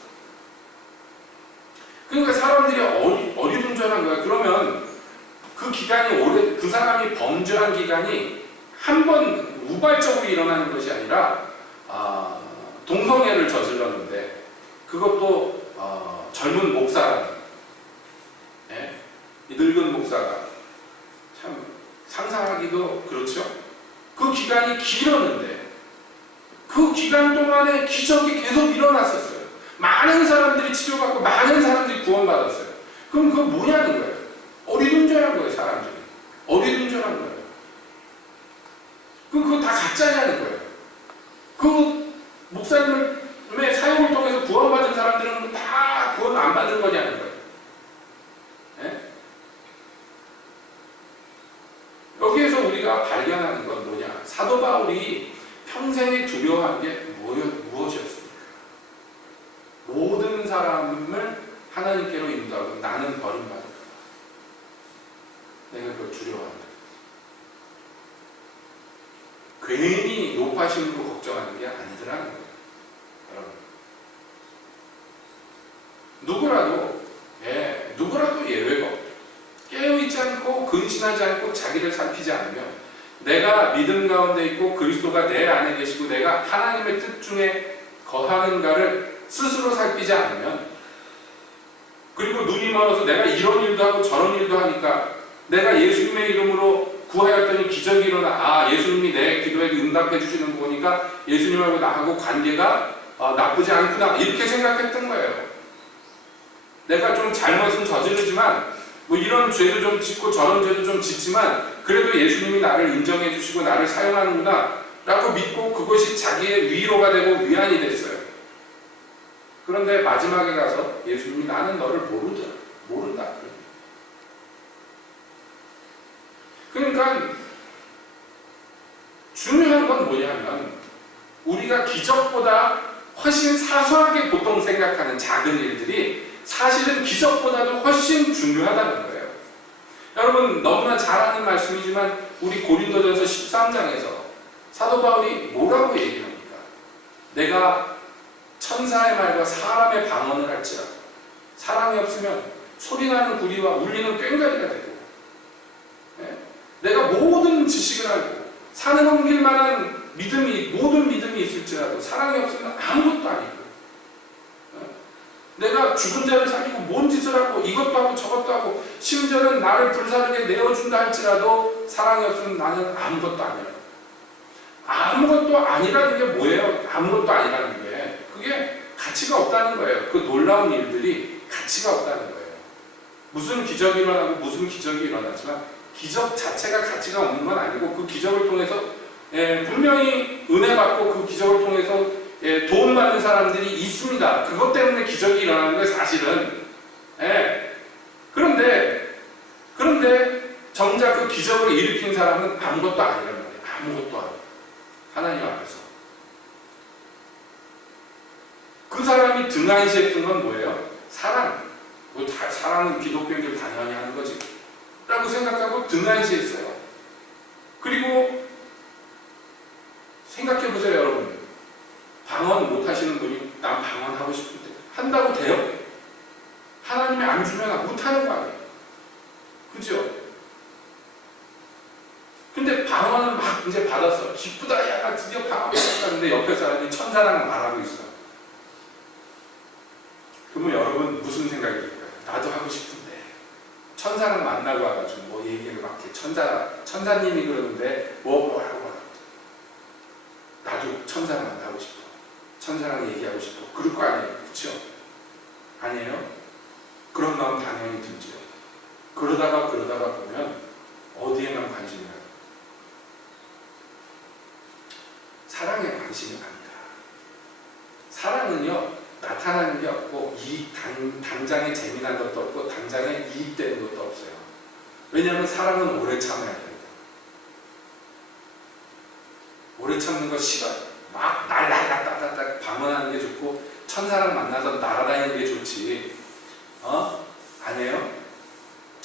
그러니까 사람들이 어리둥절한 거야. 그러면 그 기간이 오래, 그 사람이 범죄한 기간이 한 번 우발적으로 일어나는 것이 아니라 동성애를 저질렀는데 그것도 젊은 목사가, 예? 이 늙은 목사가 참 상상하기도 그렇죠. 그 기간이 길었는데 그 기간 동안에 기적이 계속 일어났었어요. 많은 사람들이 치료받고 많은 사람들이 구원받았어요. 그럼 그거 뭐냐는 거예요. 어리둥절한 거예요. 사람들이 어리둥절한 거예요. 그럼 그거 다 가짜냐는 거예요. 그 목사님의 사역을 통해서 구원받은 사람들은 다 구원 안 받은 거냐는 거예요. 예? 여기에서 우리가 발견하는 건 뭐냐? 사도 바울이 평생에 두려워한 게 무엇이었습니까? 모든 사람을 하나님께로 인도하고 나는 버림받을까? 내가 그걸 두려워한다. 괜히 높아심으로 걱정하는 게 아니더라는 거예요. 여러분. 누구라도 예외가 없죠. 깨어있지 않고 근신하지 않고 자기를 살피지 않으면 내가 믿음 가운데 있고 그리스도가 내 안에 계시고 내가 하나님의 뜻 중에 거하는가를 스스로 살피지 않으면, 그리고 눈이 멀어서 내가 이런 일도 하고 저런 일도 하니까 내가 예수님의 이름으로 구하였더니 기적이 일어나, 예수님이 내 기도에 응답해 주시는 거 보니까 예수님하고 나하고 관계가 나쁘지 않구나 이렇게 생각했던 거예요. 내가 좀 잘못은 저지르지만 뭐 이런 죄도 좀 짓고 저런 죄도 좀 짓지만 그래도 예수님이 나를 인정해 주시고 나를 사용하는구나 라고 믿고 그것이 자기의 위로가 되고 위안이 됐어요. 그런데 마지막에 가서 예수님이 나는 너를 모른다. 그러니까 중요한 건 뭐냐면 우리가 기적보다 훨씬 사소하게 보통 생각하는 작은 일들이 사실은 기적보다도 훨씬 중요하다는 거예요. 여러분 너무나 잘 아는 말씀이지만 우리 고린도전서 13장에서 사도 바울이 뭐라고 얘기합니까? 내가 천사의 말과 사람의 방언을 할지라도 사랑이 없으면 소리나는 구리와 울리는 꽹과리가 되고, 내가 모든 지식을 알고 산을 옮길 만한 모든 믿음이 있을지라도 사랑이 없으면 아무것도 아니고, 내가 죽은 자를 살리고 뭔 짓을 하고 이것도 하고 저것도 하고 심지어는 나를 불사르게 내어준다 할지라도 사랑이 없으면 나는 아무것도 아니야. 아무것도 아니라는 게 뭐예요? 아무것도 아니라는 게 그게 가치가 없다는 거예요. 그 놀라운 일들이 가치가 없다는 거예요. 무슨 기적이 일어나고 무슨 기적이 일어나지만 기적 자체가 가치가 없는 건 아니고 그 기적을 통해서 분명히 은혜 받고 그 기적을 통해서 도움받는 사람들이 있습니다. 그것 때문에 기적이 일어나는 거예요, 사실은. 그런데 정작 그 기적을 일으킨 사람은 아무것도 아니란 말이에요. 아무것도 아니에요. 하나님 앞에서. 그 사람이 등한시했던 건 뭐예요? 사랑. 사랑은 기독교인들 당연히 하는 거지 라고 생각하고 등한시했어요. 그리고 생각해보세요, 여러분. 방언 못하시는 분이 난 방언하고 싶은데 한다고 돼요? 하나님이 안 주면 못하는 거 아니에요? 그죠? 근데 방언을 막 이제 받았어. 기쁘다, 야 드디어 방언 받았다는데 옆에 사람이 천사랑 말하고 있어. 그러면 여러분 무슨 생각이 들까요? 나도 하고 싶은데 천사랑 만나고 와가지고 뭐 얘기를 막 해. 천사님이 그러는데 뭐 하고 나도 천사랑 만나고 싶어. 천사랑 얘기하고 싶어. 그럴 거 아니에요. 그렇죠? 아니에요? 그런 마음 당연히 들죠. 그러다가 보면 어디에만 관심이 가요? 사랑에 관심이 갑니다. 사랑은요 나타나는 게 없고 당장에 재미난 것도 없고 당장에 이익되는 것도 없어요. 왜냐하면 사랑은 오래 참아야 됩니다. 오래 참는 거 싫어요. 막 날라다다다다 방언하는 게 좋고 천사랑 만나서 날아다니는 게 좋지. 아니에요?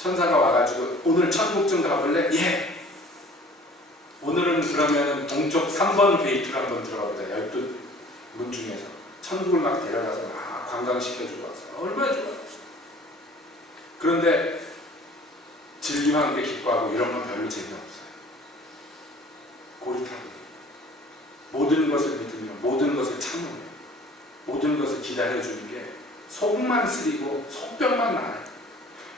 천사가 와가지고 오늘 천국 좀 가볼래? 예! 오늘은 그러면 동쪽 3번 게이트로 한번 들어가보자. 12문 중에서 천국을 막 데려가서 막 관광시켜주고 왔어. 얼마나 좋아. 그런데 진리와 함께 기뻐하고 이런 건 별로 재미없어요. 고리타분. 모든 것을 믿으며 모든 것을 참으며 모든 것을 기다려주는 게 속만 쓰리고 속병만 나아요.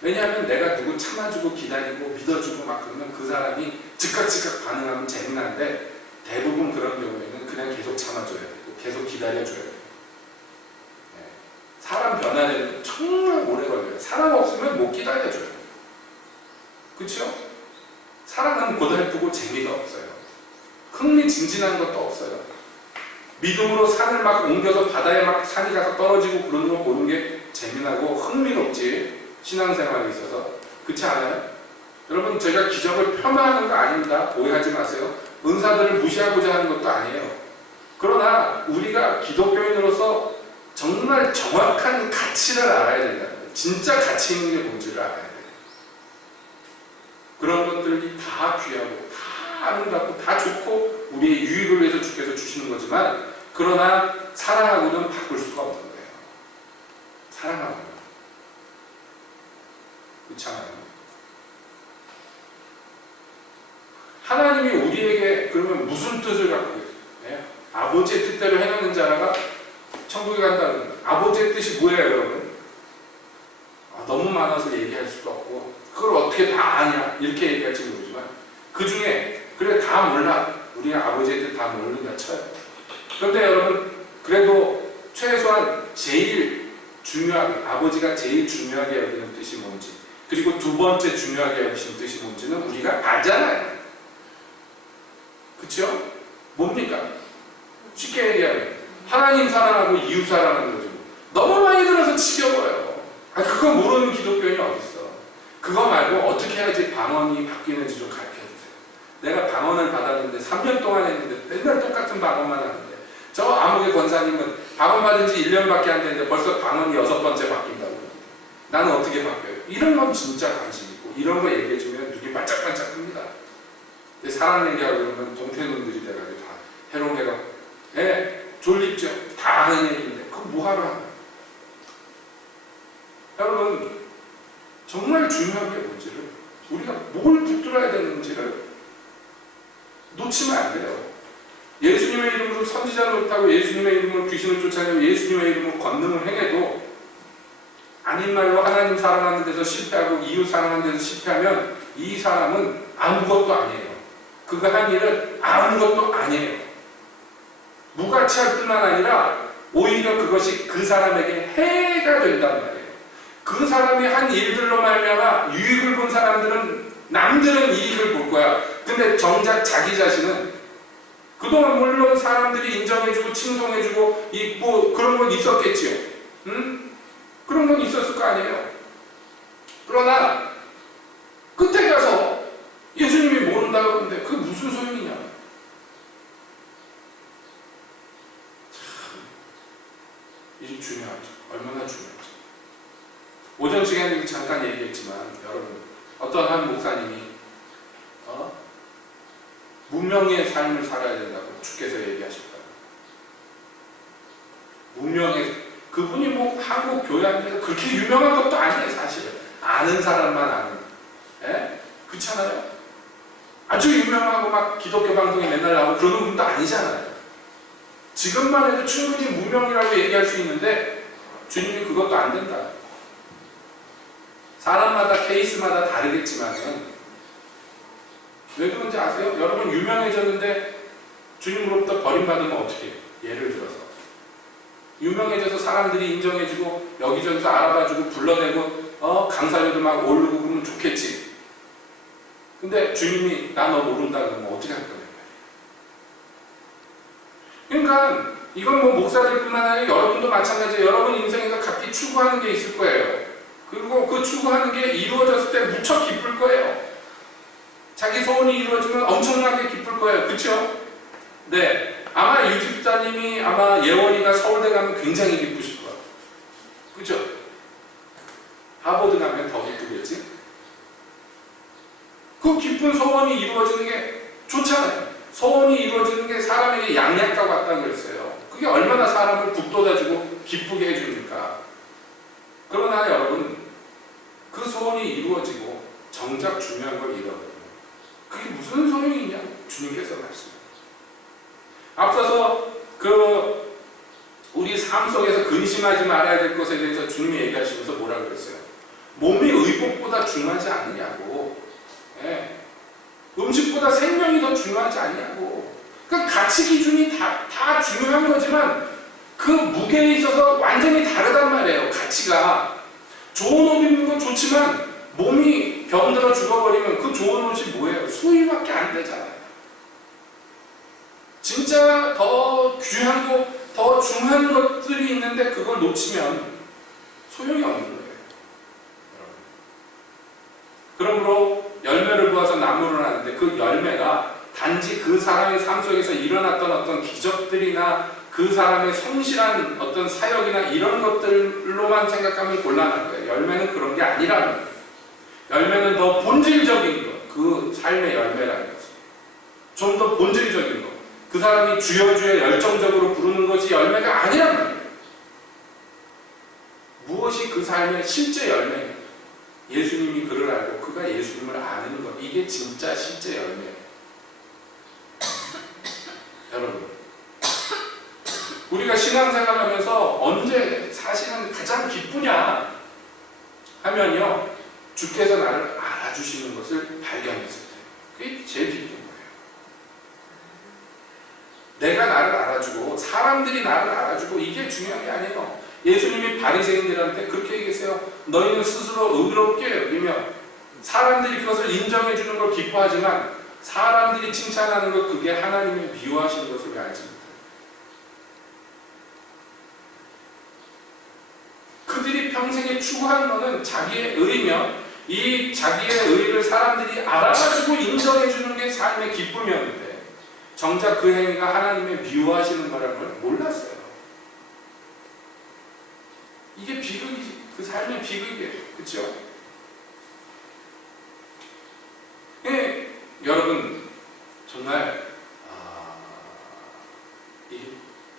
왜냐하면 내가 누구 참아주고 기다리고 믿어주고 막 그러면 그 사람이 즉각 반응하면 재미난데 대부분 그런 경우에는 그냥 계속 참아줘야 되고 계속 기다려줘야 돼요. 네. 사람 변화되는 정말 오래 걸려요. 사람 없으면 못 기다려줘요. 그렇죠? 사랑은 고달프고 재미가 없어요. 흥미진진한 것도 없어요. 믿음으로 산을 막 옮겨서 바다에 막 산이 가서 떨어지고 그러는 거 보는 게 재미나고 흥미롭지. 신앙생활에 있어서. 그렇지 않아요? 여러분 제가 기적을 폄하하는 거 아닙니다. 오해하지 마세요. 은사들을 무시하고자 하는 것도 아니에요. 그러나 우리가 기독교인으로서 정말 정확한 가치를 알아야 된다는 거예요. 진짜 가치 있는 게 뭔지를 알아야 돼요. 그런 것들이 다 귀하고 다 아름답고 다 좋고 우리의 유익을 위해서 주께서 주시는 거지만 그러나 사랑하고는 바꿀 수가 없는 거예요. 사랑하고는. 그렇잖아요. 하나님이 우리에게 그러면 무슨 뜻을 갖고 계세요? 네? 아버지의 뜻대로 행하는 자라가 천국에 간다는 거예요. 아버지의 뜻이 뭐예요, 여러분? 너무 많아서 얘기할 수도 없고 그걸 어떻게 다 아냐 이렇게 얘기할지 모르지만 그 중에 그래 다 몰라. 우리가 아버지의 뜻 다 모른다 쳐요. 그런데 여러분 그래도 최소한 제일 중요하게 아버지가 제일 중요하게 여기는 뜻이 뭔지 그리고 두 번째 중요하게 여기신 뜻이 뭔지는 우리가 알잖아요. 그쵸? 뭡니까? 쉽게 얘기하면 하나님 사랑하고 이웃 사랑하는 거죠. 너무 많이 들어서 지겨워요. 그거 모르는 기독교인이 어딨어. 그거 말고 어떻게 해야지 방언이 바뀌는지 좀 가르쳐주세요. 내가 방언을 받았는데 3년 동안 했는데 맨날 똑같은 방언만 하는데 저 암흑의 권사님은 방언 받은 지 1년밖에 안 됐는데 벌써 방언이 6번째 바뀐다고. 나는 어떻게 바뀌어요? 이런 건 진짜 관심 있고 이런 거 얘기해주면 눈이 반짝반짝 합니다. 근데 사랑 얘기하고 그러면 동태눈들이 돼가지고 다 해롱해가 졸립죠? 다 아는 얘기인데 그거 뭐하러 하는 거예요? 여러분 정말 중요한 게 뭔지를 우리가 뭘 붙들어야 되는지를 놓치면 안 돼요. 예수님의 이름으로 선지자 노릇하고 예수님의 이름으로 귀신을 쫓아내고 예수님의 이름으로 권능을 행해도 아닌 말로 하나님 사랑하는 데서 실패하고 이웃 사랑하는 데서 실패하면 이 사람은 아무것도 아니에요. 그가 한 일은 아무것도 아니에요. 무가치할 뿐만 아니라 오히려 그것이 그 사람에게 해가 된단 말이에요. 그 사람이 한 일들로 말미암아 유익을 본 사람들은 남들은 이익을 볼 거야. 근데 정작 자기 자신은 그동안 물론 사람들이 인정해주고 칭송해주고 뭐 그런 건 있었겠지요. 응? 그런 건 있었을 거 아니에요. 그러나 끝에 가서 예수님이 모른다고 하는데 그게 무슨 소용이냐. 참 이게 중요하죠. 얼마나 중요하죠. 오전 시간에 잠깐 얘기했지만 여러분 어떤 한 목사님이 문명의 삶을 살아야 된다고 주께서 얘기하셨다고. 문명의 그분이 뭐 한국 교회한테 그렇게 유명한 것도 아니에요. 사실은 아는 사람만 아는. 그렇잖아요. 아주 유명하고 막 기독교 방송에 맨날 나오고 그러는 분도 아니잖아요. 지금만 해도 충분히 무명이라고 얘기할 수 있는데 주님이 그것도 안 된다. 사람마다 케이스마다 다르겠지만은 왜 그런지 아세요? 여러분 유명해졌는데 주님으로부터 버림받으면 어떻게 해요? 예를 들어서 유명해져서 사람들이 인정해주고 여기저기서 알아봐주고 불러내고 강사료도 막 오르고 그러면 좋겠지. 근데 주님이 나 너 모른다 그러면 어떻게 할 거예요? 그러니까 이건 뭐 목사들뿐만 아니라 여러분도 마찬가지예요. 여러분 인생에서 각기 추구하는 게 있을 거예요. 그리고 그 추구하는 게 이루어졌을 때 무척 기쁠 거예요. 자기 소원이 이루어지면 엄청나게 기쁠 거예요. 그렇죠? 네. 아마 유집사님이 아마 예원이가 서울대 가면 굉장히 기쁘실 거예요. 그렇죠? 하버드 가면 더 기쁘겠지? 그 깊은 소원이 이루어지는 게 좋잖아요. 소원이 이루어지는 게 사람에게 양약과 같다고 그랬어요. 그게 얼마나 사람을 북돋아주고 기쁘게 해줍니까? 그러나 여러분, 그 소원이 이루어지고 정작 중요한 걸 잃어버려요. 그게 무슨 소용이 있냐? 주님께서 말씀합니다. 앞서서 우리 삶 속에서 근심하지 말아야 될 것에 대해서 주님이 얘기하시면서 뭐라 그랬어요? 몸이 의복보다 중요하지 않느냐고. 예. 음식보다 생명이 더 중요하지 않냐고. 그 가치 기준이 다 중요한 거지만 그 무게에 있어서 완전히 다르단 말이에요. 가치가. 좋은 옷 입는 건 좋지만 몸이 병들어 죽어버리면 그 좋은 옷이 뭐예요? 수위밖에 안 되잖아요. 진짜 더 귀한 거, 더 중요한 것들이 있는데 그걸 놓치면 소용이 없는 거예요. 그러므로 열매를 부어서 나무를 하는데 그 열매가 단지 그 사람의 삶 속에서 일어났던 어떤 기적들이나 그 사람의 성실한 어떤 사역이나 이런 것들로만 생각하면 곤란한 거예요. 열매는 그런 게 아니라는 거예요. 열매는 더 본질적인 것, 그 삶의 열매라는 거죠. 좀 더 본질적인 것. 그 사람이 주여 주여 열정적으로 부르는 것이 열매가 아니란 말이에요. 무엇이 그 삶의 실제 열매인가? 예수님이 그를 알고 그가 예수님을 아는 것. 이게 진짜 실제 열매예요. 여러분, 우리가 신앙생활하면서 언제 사실은 가장 기쁘냐 하면요, 주께서 나를 알아주시는 것을 발견했을 때 그게 제일 기쁜 거예요. 내가 나를 알아주고 사람들이 나를 알아주고 이게 중요한 게 아니에요. 예수님이 바리새인들한테 그렇게 얘기했어요. 너희는 스스로 의롭게 여기며 사람들이 그것을 인정해 주는 걸 기뻐하지만 사람들이 칭찬하는 것, 그게 하나님이 미워하시는 것을 왜 알지 못해요. 그들이 평생에 추구하는 것은 자기의 의며 이 자기의 의를 사람들이 알아가지고 인정해 주는 게 삶의 기쁨이었는데 정작 그 행위가 하나님의 미워하시는 거라는 걸 몰랐어요. 이게 비극이지. 그 삶의 비극이에요. 그렇죠? 예, 여러분 정말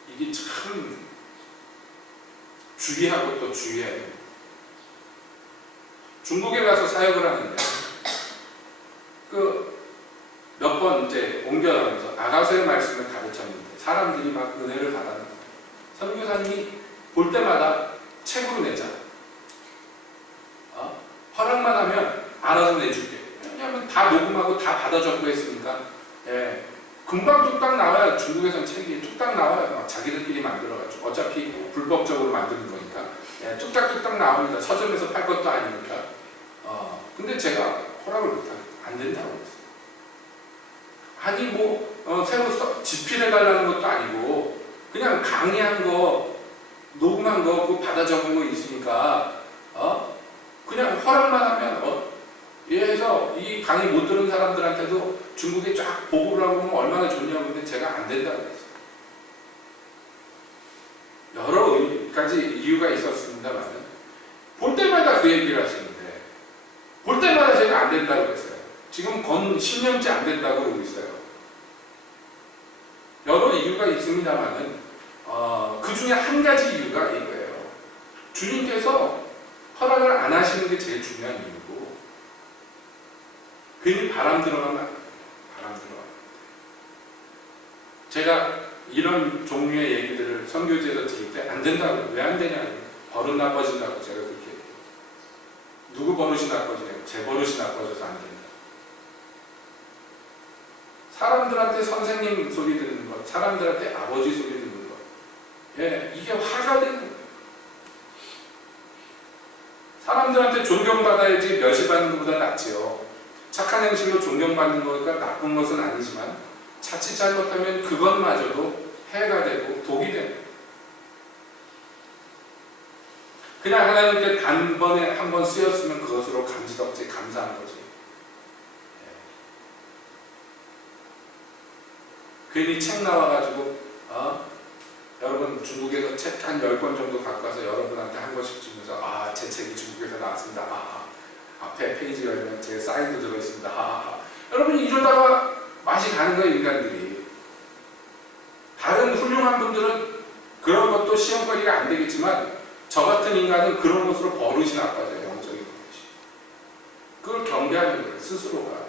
이게 참 주의하고 또 주의해야 됩니다. 중국에 가서 사역을 하는데 몇 번 이제 옮겨가면서 아가서의 말씀을 가르쳤는데 사람들이 막 은혜를 받았는데 선교사님이 볼 때마다 책으로 내자. 허락만 하면 알아서 내줄게. 왜냐하면 다 녹음하고 다 받아 적고 했으니까. 예, 금방 뚝딱 나와요. 중국에선 책이 뚝딱 나와요. 막 자기들끼리 만들어가지고 어차피 불법적으로 만드는 거니까. 예, 뚝딱뚝딱 나옵니다. 서점에서 팔 것도 아니니까. 근데 제가 허락을 못하고 안 된다고 했어요. 아니 새로 집필해달라는 것도 아니고 그냥 강의한 거, 녹음한 거, 그거 받아 적은 거 있으니까 그냥 허락만 하면 해서 이 강의 못 들은 사람들한테도 중국에 쫙 보고를 하고 하면 얼마나 좋냐고. 근데 제가 안 된다고 했어요. 여러 가지 이유가 있었습니다만 볼 때마다 그 얘기를 하시는데 볼 때마다 제가 안 된다고 했어요. 지금 건 10년째 안 된다고 그러고 있어요. 여러 이유가 있습니다만은 그 중에 한 가지 이유가 이거예요. 주님께서 허락을 안 하시는 게 제일 중요한 이유고, 괜히 바람 들어가면 안 돼요. 바람 들어가면. 제가 이런 종류의 얘기들을 선교지에서 들을 때 안 된다고, 왜 안 되냐고, 버릇 나빠진다고 제가 그렇게 얘기해요. 누구 버릇이 나빠지냐고, 제 버릇이 나빠져서 안 된다. 사람들한테 선생님 소리 듣는 것, 사람들한테 아버지 소리 듣는 것, 예, 이게 화가 되는 거예요. 사람들한테 존경받아야지 멸시받는 것보다 낫지요. 착한 행실로 존경받는 거니까 나쁜 것은 아니지만 자칫 잘못하면 그것마저도 해가 되고 독이 되는 거예요. 그냥 하나님께 단번에 한 번 쓰였으면 그것으로 감지덕지 감사한 거지. 괜히 책 나와가지고 여러분 중국에서 책 한 10권 정도 갖고 와서 여러분한테 한 권씩 주면서 제 책이 중국에서 나왔습니다. 앞에 페이지 열면 제 사인도 들어있습니다. 하하하. 여러분 이러다가 맛이 가는 거예요, 인간들이. 다른 훌륭한 분들은 그런 것도 시험거리가 안 되겠지만 저 같은 인간은 그런 것으로 버릇이 나빠져요. 영적인 버릇이. 그걸 경계하는 거예요. 스스로가.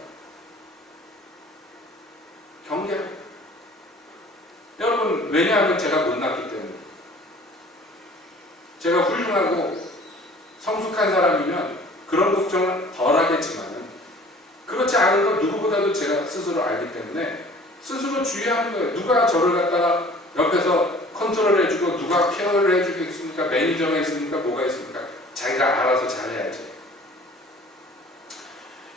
경계하는 거예요. 여러분 왜냐하면 제가 못났기 때문에. 제가 훌륭하고 성숙한 사람이면 그런 걱정은 덜 하겠지만 그렇지 않은 건 누구보다도 제가 스스로 알기 때문에 스스로 주의하는 거예요. 누가 저를 갖다가 옆에서 컨트롤 해주고 누가 케어를 해주겠습니까? 매니저가 있습니까? 뭐가 있습니까? 자기가 알아서 잘해야지.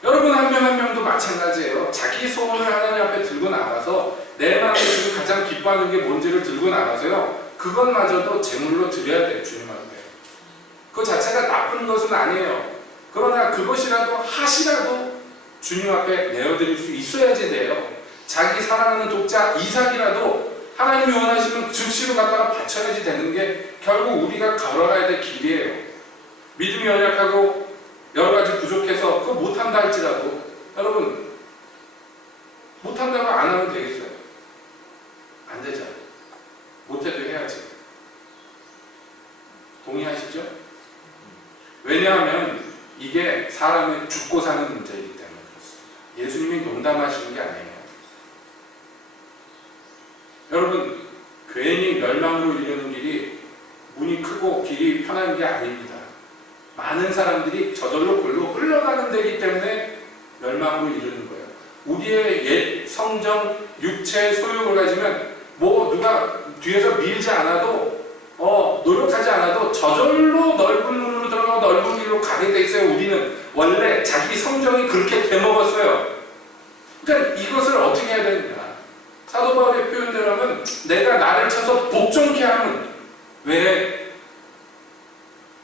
여러분 한 명 한 명도 마찬가지예요. 자기 소원을 하나님 앞에 들고 나가서 내 마음에 지금 가장 기뻐하는 게 뭔지를 들고 나가서요. 그것마저도 제물로 드려야 돼요. 주님 앞에. 그 자체가 나쁜 것은 아니에요. 그러나 그것이라도 하시라도 주님 앞에 내어드릴 수 있어야지 돼요. 자기 사랑하는 독자 이삭이라도 하나님이 원하시면 즉시로 갖다가 바쳐야지 되는 게 결국 우리가 걸어가야 될 길이에요. 믿음이 연약하고 여러 가지 부족해서 그거 못한다 할지라도 여러분 못한다고 안 하면 되겠어요? 안 되잖아요. 못해도 해야지. 동의하시죠? 왜냐하면 이게 사람의 죽고 사는 문제이기 때문에 그렇습니다. 예수님이 농담하시는 게 아니에요. 여러분 괜히 멸망으로 이르는 길이 문이 크고 길이 편한 게 아닙니다. 많은 사람들이 저절로 글로 흘러가는 데이기 때문에 멸망으로 이르는 거예요. 우리의 옛 성정 육체의 소욕을 가지면 뭐 누가 뒤에서 밀지 않아도 노력하지 않아도 저절로 넓은 문으로 들어가고 넓은 길로 가게 돼 있어요. 우리는 원래 자기 성정이 그렇게 되먹었어요. 그러니까 이것을 어떻게 해야 되느냐. 사도 바울의 표현대로 하면 내가 나를 쳐서 복종케 하면 왜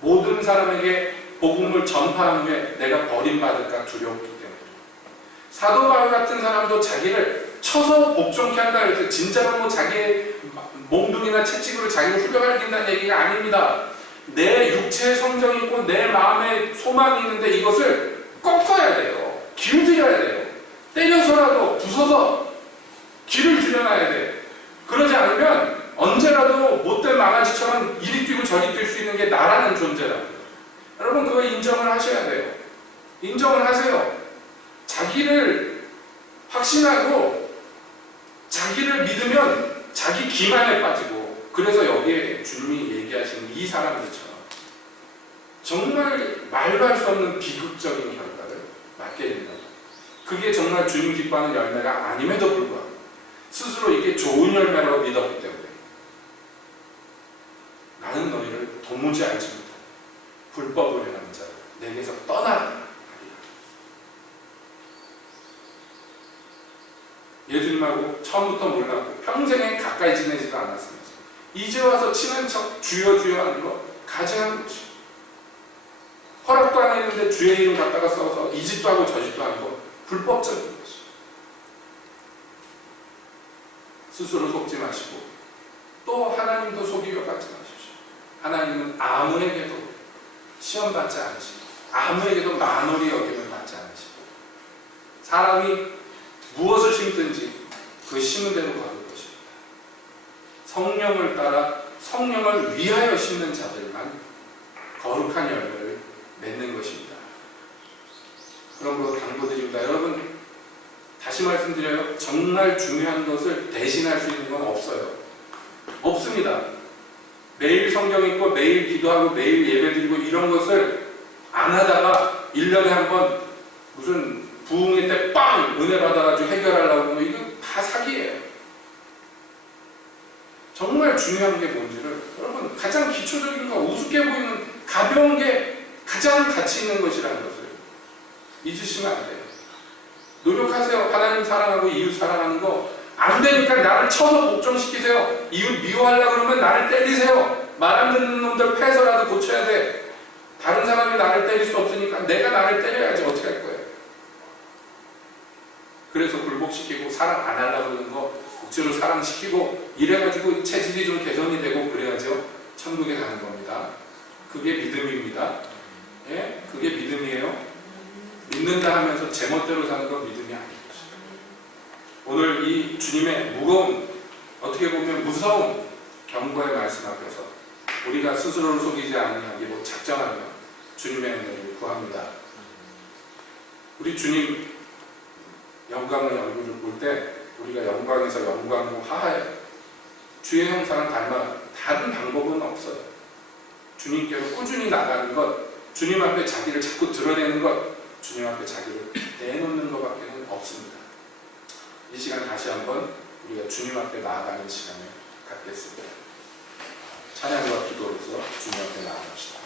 모든 사람에게 복음을 전파한 후에 내가 버림받을까 두려웠기 때문에. 사도 바울 같은 사람도 자기를 쳐서 복종케 한다 그래서 진짜로 뭐 자기의 몽둥이나 채찍으로 자기를 후벼갈긴다는 얘기가 아닙니다. 내 육체의 성정이 있고 내 마음에 소망이 있는데 이것을 꺾어야 돼요. 길들여야 돼요. 때려서라도 부숴서 길을 들여놔야 돼. 그러지 않으면 언제라도 못된 망아지처럼 이리 뛰고 저리 뛸 수 있는 게 나라는 존재라고요. 여러분 그거 인정을 하셔야 돼요. 인정을 하세요. 자기를 확신하고 자기를 믿으면 자기 기만에 빠지고 그래서 여기에 주님이 얘기하시는 이 사람들처럼 정말 말로 할 수 없는 비극적인 결과를 맞게 된다. 그게 정말 주님 기뻐하는 열매가 아님에도 불구하고 스스로 이게 좋은 열매라고 믿었기 때문에 나는 너희를 도무지 알지 못하고 불법을 행하는 자를 내게서 떠나라 하리라. 예수님하고 처음부터 몰랐고 평생에 가까이 지내지도 않았으면서 이제 와서 친한 척 주여 주여 하는 거 가증한 것이 허락도 안 했는데 주의 이름 갖다가 써서 이 짓도 하고 저 짓도 하는 거 불법적인 것이. 스스로 속지 마시고 또 하나님도 속이려 받지 마십시오. 하나님은 아무에게도 시험받지 않으시고 아무에게도 만홀히 여김을 받지 않으시고 사람이 무엇을 심든지 그 심은 대로 거둘 것입니다. 성령을 따라 성령을 위하여 심는 자들만 거룩한 열매를 맺는 것입니다. 그런 거 당부드립니다. 여러분 다시 말씀드려요. 정말 중요한 것을 대신할 수 있는 건 없어요. 없습니다. 매일 성경 읽고 매일 기도하고 매일 예배드리고 이런 것을 안 하다가 1년에 한 번 무슨 부흥회 때 빵! 은혜 받아가지고 해결하려고 하면 이거 다 사기예요. 정말 중요한 게 뭔지를 여러분 가장 기초적인 거 우습게 보이는 가벼운 게 가장 가치 있는 것이라는 것을 잊으시면 안 돼요. 노력하세요. 하나님 사랑하고 이웃 사랑하는 거 안 되니까 나를 쳐서 복종시키세요. 이웃 미워하려고 그러면 나를 때리세요. 말 안 듣는 놈들 패서라도 고쳐야 돼. 다른 사람이 나를 때릴 수 없으니까 내가 나를 때려야지 어떻게 할 거예요. 그래서 굴복시키고 사랑 안 하려고 그러는 거 억지로 사랑시키고 이래가지고 체질이 좀 개선이 되고 그래야죠. 천국에 가는 겁니다. 그게 믿음입니다. 예? 그게 믿음이에요. 믿는다 하면서 제멋대로 사는 건 믿음이 아닌 것입니다. 오늘 이 주님의 무거운, 어떻게 보면 무서운 경고의 말씀 앞에서 우리가 스스로를 속이지 아니하기로 작정하며 주님의 은혜를 구합니다. 우리 주님 영광의 얼굴을 볼 때 우리가 영광에서 영광으로 하하여 주의 형상을 닮아 다른 방법은 없어요. 주님께로 꾸준히 나가는 것, 주님 앞에 자기를 자꾸 드러내는 것, 주님 앞에 자기를 내놓는 것밖에는 없습니다. 이 시간 다시 한번 우리가 주님 앞에 나아가는 시간을 갖겠습니다. 찬양과 기도로서 주님 앞에 나아갑시다.